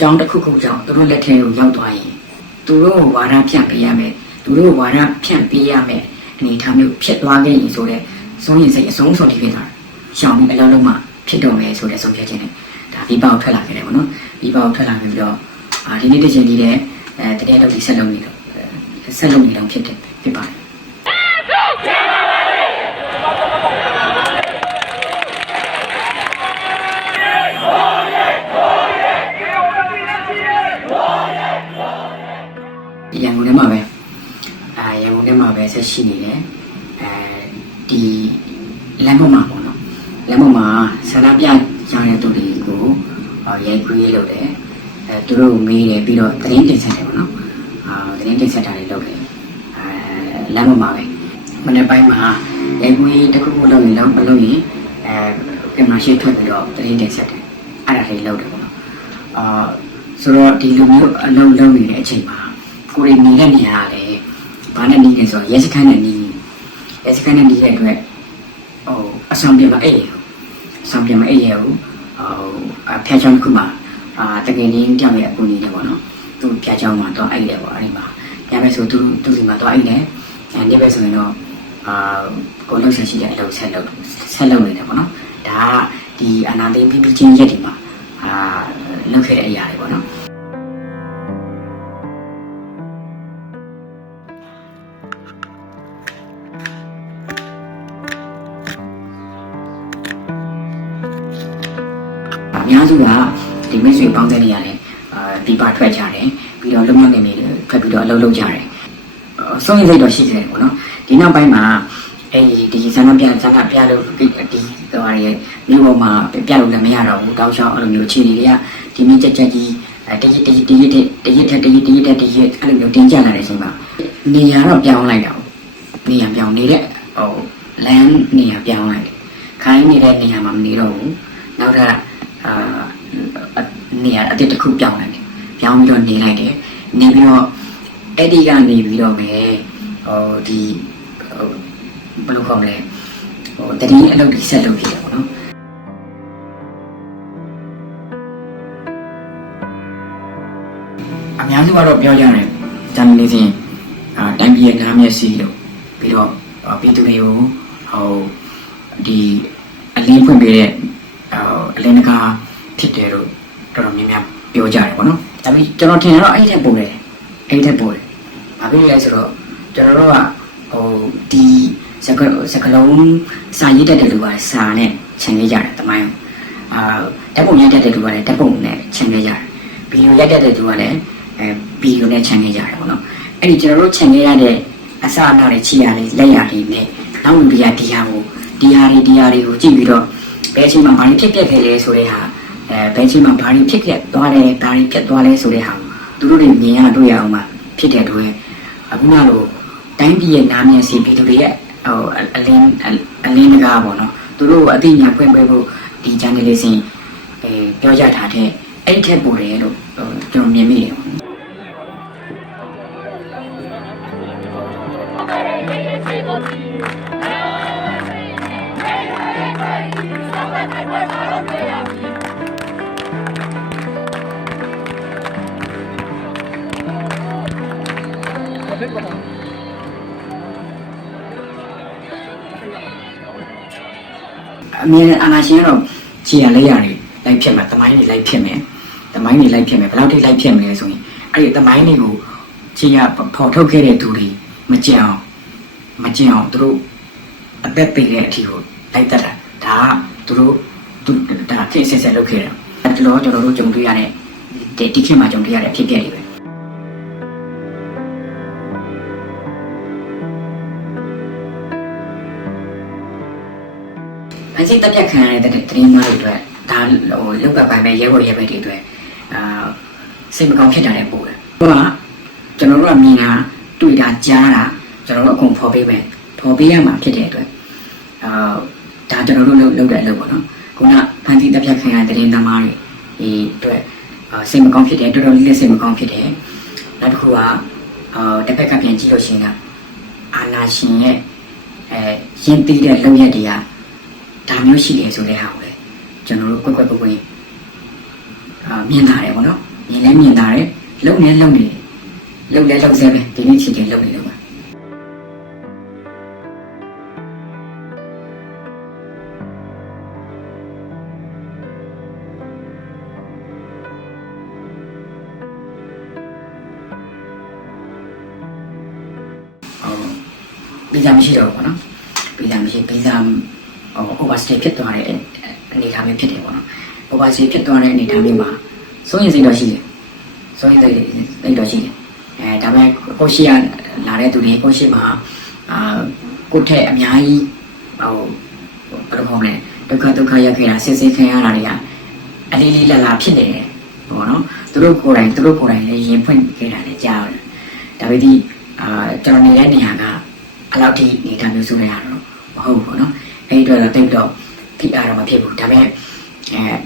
ကြောင်းတစ်ခုခုကြောင့်သူတို့လက်ထဲကိုရောက်သွားရင်သူတို့ဝါဒဖြန့်ပေးရမယ်သူတို့ဝါဒဖြန့်ပေးရမယ်အနေထားမျိုးဖြစ်သွားခဲ့ရင်ဆိုတဲ့ဆုံးရင်စိတ်အဆုံးစွန်ထိဖြစ်တာရှောင်းပြီးအလုံးလုံးမှဖြစ်တော့မယ်ဆိုတဲ့ဆုံးဖြတ်ချက်နဲ့ဒါပြီးပေါက်ထွက်လာခဲ့တယ်ပေါ့နော်ပြီးပေါက်ထွက်လာပြီးတော့ဒီနေ့တစ်ချိန်ကြီးတဲ့တကယ်လို့ဒီဆက်လုံးနေတော့ဖြစ်ပါတယ်ရန်ကုန်ထဲမှာပဲဆက်ရှိနေတယ်ဒီလမ်းပေါ်မှာပေါ့နော်လမ်းပေါ်မှာဆန္ဒပြကြတဲ့သူတွေကိုရိုက်ခွေးလုပ်တယ်သူတို့မေးတယ်ပြီးတော့သတင်းတင်ဆက်တယ်ပေါ့နော်သတင်းတင်ဆက်တာတွေလုပ်တယ်လမ်းပေါ်မှာပဲမနေ့ပိုင်းမှာရိုက်ခွေးတစ်ခုခုလုပ်ရင်မလုပ်ရင်ကင်မရာရှေ့ထွက်ပြီးတော့သတင်းတင်ဆက်တယ်အဲ့ဒါလေးလုပ်တယ်ပေါ့နော်ဆိုတော့ဒီလိုမျိုးအလုပ်လုပ်နေတဲ့အချိန်မှာကိုရီနေတဲ့နေရာကလည်းဘာနဲ့နေလဲဆိုတော့ရဲစခန်းနဲ့နေတဲ့အတွက်အဆောင်ပြမအဲ့ရဘူးဖျားချောင်းတစ်ခုမှာတကယ်ရင်းတောင်ရဲ့အကူအညီတွေပေါ့နော်သူဖျားချောင်းမှာတော့အဲ့တယ်ပေါ့အဲ့ဒီမှာညဘက်ဆိုသူဒီမှာတော့အဲ့တယ်နေ့ဘက်ဆိုရင်တော့ကိုလုံးဆက်ရှိတဲ့အလုပ်ဆက်လုပ်နေတယ်ပေါ့နော်ဒါကဒီအနာသိပြီးချင်းရက်ဒီမှာလုပ်ခဲ့တဲ့အရာတွေပေါ့နော်အများစုကဒီမိတ်ဆွေပေါင်းတဲ့နေရာနဲ့ဒီပါထွက်ကြတယ်ပြီးတော့လုံမနေနေထွက်ပြီးတော့အလုပ်လုပ်ကြတယ်ဆုံးရစိတ်တော့ရှိတယ်ပေါ့နော်ဒီနောက်ပိုင်းမှာဒီဆန္ဒပြလို့ဒီတော်ရည်မြို့ပေါ်မှာပြလို့လည်းမရတော့ဘူးတောက်ချောင်းအဲ့လိုမျိုးအခြေအနေတွေကဒီမြင့်ကြက်ကြီးတရစ်အဲ့လိုမျိုးတင်ကြလာတဲ့အချိန်မှာနေရာတော့ပြောင်းလိုက်တာနေရာပြောင်းနေတဲ့လမ်းနေရာပြောင်းလိုက်တယ်ခိုင်းနေတဲ့နေရာမှာမနေတော့ဘူးနောက်ထပ်နေရာအတစ်တစ်ခုပြောင်းလိုက်တယ်ပြောင်းပြီးတော့နေလိုက်တယ်နေပြီးတော့အဲ့ဒီကနေပြီးတော့ပဲဒီဘယ်လိုခေါ်မလဲတတိယအလုပ်ဒီဆက်လုပ်ဖြစ်တယ်ပေါ့နော်အများစုကတော့ပြောကြတယ်ဂျာနယ်လေးစဉ်တိုင်းပြည်ရဲ့နားမျက်စိလို့ပြီးတော့ပြည်သူတွေကိုဒီအလင်းဖွင့်ပေးတဲ့အလင်းတကာဖြစ်တယ်လို့တော်တော်များများပြောကြတယ်ပေါ့နော်ဒါပေမဲ့ကျွန်တော်ထင်တယ်တော့အဲ့ထက်ပိုတယ်ဘာဖြစ်လဲဆိုတော့ကျွန်တော်တို့ကဒီစကလုံးစာရေးတတ်တဲ့လူကစာနဲ့ခြံခဲ့ကြတယ်တမိုင်းဓာတ်ပုံရိုက်တတ်တဲ့လူကလည်းဓာတ်ပုံနဲ့ခြံခဲ့ကြတယ်ဗီဒီယိုရိုက်တတ်တဲ့လူကလည်းဗီဒီယိုနဲ့ခြံခဲ့ကြတယ်ပေါ့နော်အဲ့ဒီကျွန်တော်တို့ခြံခဲ့ရတဲ့အစအနတွေချီရလေးလက်ရလေးနဲ့နောက်လူတွေကဒီဟာတွေကိုကြည့်ပြီးတော့ဘယ်အချိန်မှာဘာတွေဖြစ်ခဲ့လဲဆိုတဲ့ဟာဘယ်အချိန်မှာဘာတွေဖြစ်ခဲ့သွားလဲဘာတွေဖြစ်သွားလဲဆိုတဲ့ဟာသူတို့တွေမြင်ရတွေ့ရအောင်မှဖြစ်တဲ့အတွက်အခုနလိုတိုင်းပြည်ရဲ့နာမည်စီပြည်သူတွေရဲ့အလင်းတကားပေါ့နော်သူတို့အသိဉာဏ်ဖွင့်ပေးဖို့ဒီ journalism ပြောကြတာတဲ့အဲ့ထက်ပိုတယ်လို့ကျွန်တော်မြင်မိတယ်အမြင်အာဏာရှင်ကတော့ခြေရလက်ရတယ်လိုက်ဖြစ်မှာတမိုင်းတွေလိုက်ဖြစ်မယ်ဘယ်လောက်ထိလိုက်ဖြစ်မလဲဆိုရင်အဲ့ဒီတမိုင်းတွေကိုခြေရပေါ်ထုတ်ခဲ့တဲ့သူတွေမကြင်အောင်သူတို့အသက်ပေးတဲ့အထီကိုလိုက်တတ်တာဒါကသူတို့ဒါခေတ်ဆက်လုပ်ခဲ့တာအဲ့ဒီတော့ကျွန်တော်တို့ကြုံတွေ့ရတဲ့ဒီခေတ်မှာကြုံတွေ့ရတဲ့အဖြစ်အပျက်တွေပဲအစိတ်တက်ပြတ်ခံရတဲ့တရင်မားတွေအတွက်ဒါလောက်ကပိုင်းပဲရဲဘော်ရဲဘက်တွေအတွက်စိတ်မကောင်းဖြစ်တာလည်းပို့တယ်။ဟိုကကျွန်တော်တို့ကမြင်တာတွေ့တာကြားတာကျွန်တော်တို့အကုန်ဖော်ပေးရမှာဖြစ်တဲ့အတွက်ဒါကျွန်တော်တို့လုပ်တဲ့အလုပ်ပေါ့နော်။ခုနဖန်တီးတက်ပြတ်ခံရတဲ့တရင်သမားတွေဒီအတွက်စိတ်မကောင်းဖြစ်တယ်တော်တော်လေးစိတ်မကောင်းဖြစ်တယ်။နောက်တစ်ခုကတစ်ဖက်ကပြန်ကြည့်လို့ရှိရင်အာနာရှင်ရဲ့ရင်းတီးတဲ့လုပ်ရက်တွေကဒါမျိုးရှိတယ်ဆိုတဲ့ဟာကိုလေကျွန်တော်တို့ကွက်မြင်လာတယ်ပေါ့နော် မြင်လဲမြင်တာတယ်လုံနေလုံနေလုံလဲလုံစဲပဲဒီနေ့ချင်းချင်းလုံနေလို့ပါဗီဇာမရှိတော့ဘူးပေါ့နော်ဗီဇာမရှိဗီဇာoverstay ဖြစ်သွားတဲ့အနေအထားမျိုးဖြစ်တယ်ပေါ့နော် overstay ဖြစ်သွားတဲ့အနေအထားမျိုးမှာစိုးရင်စိတ်တော့ရှိတယ်စိုးရင်စိတ်တော့ရှိတယ်ဒါပေမဲ့ကိုရှိရလာတဲ့သူတွေကိုရှိမှာကိုထက်အများကြီးဘယ်လိုခေါ်မလဲဒုက္ခရောက်ခဲ့တာဆင်းခံရတာတွေကအလေးလေးလာဖြစ်နေတယ်ပေါ့နော်သူတို့ကိုယ်တိုင်လည်းရင်ဖွင့်ခဲ့တာလည်းကြားတယ်ဒါပေမဲ့ကျွန်တော်နေတဲ့နေရာကအလောက်ထိနေတာမျိုးဆိုရတာတော့မဟုတ်ဘူးပေါ့နော်အဲ့ဒီတော့တိတ်တော့ဖိအားတော့မဖြစ်ဘူးဒါပေမဲ့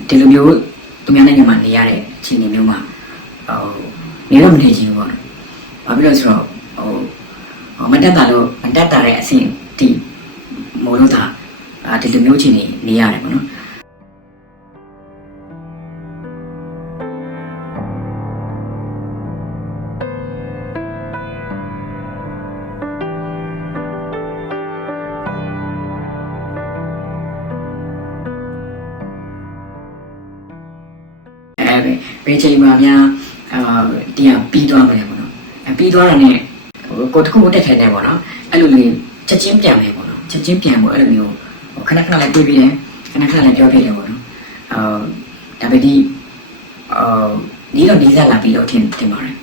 ဒီလိုမျိုးသူများနိုင်ငံမှာနေရတဲ့အခြေအနေမျိုးမှာနေတော့မနေချင်ဘူးပေါ့နော်ဘာဖြစ်လို့ဆိုတော့မတက်တာတဲ့အဆင့်ဒီမို့လို့ဒါဒီလိုမျိုးအခြေအနေနေရတယ်ပေါ့နော်ဘယ်ချိန်မှာများတရားပြီးသွားမှာလဲပေါ့နော်ပြီးသွားတာနဲ့ကိုတခုတက်ထိုင်နေပေါ့နော်အဲ့လိုလေးချက်ချင်းပြန်မယ်ပေါ့နော်ချက်ချင်းပြန်ဖို့အဲ့လိုမျိုးခဏလည်းတွေးပြီးတယ်ခဏလည်းပြောပြတယ်ပေါ့နော်ဒါပေမဲ့ဒီတော့ဒီစားလာပြီးတော့ထင်ပါတယ်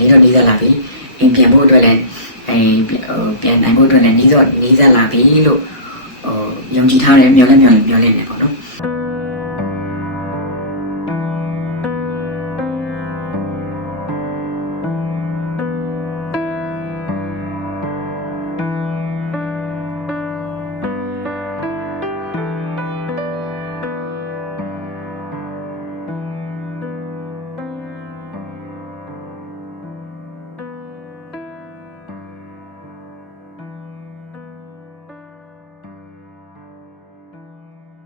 ဒီတော့ဒီစားလာပြီးအိမ်ပြန်ဖို့အတွက်လည်းပြန်နိုင်ဖို့အတွက်လည်းဒီတော့ဒီစားလာပြီးလို့ယုံကြည်ထားတယ်မျှော်လင့်နေပေါ့နော်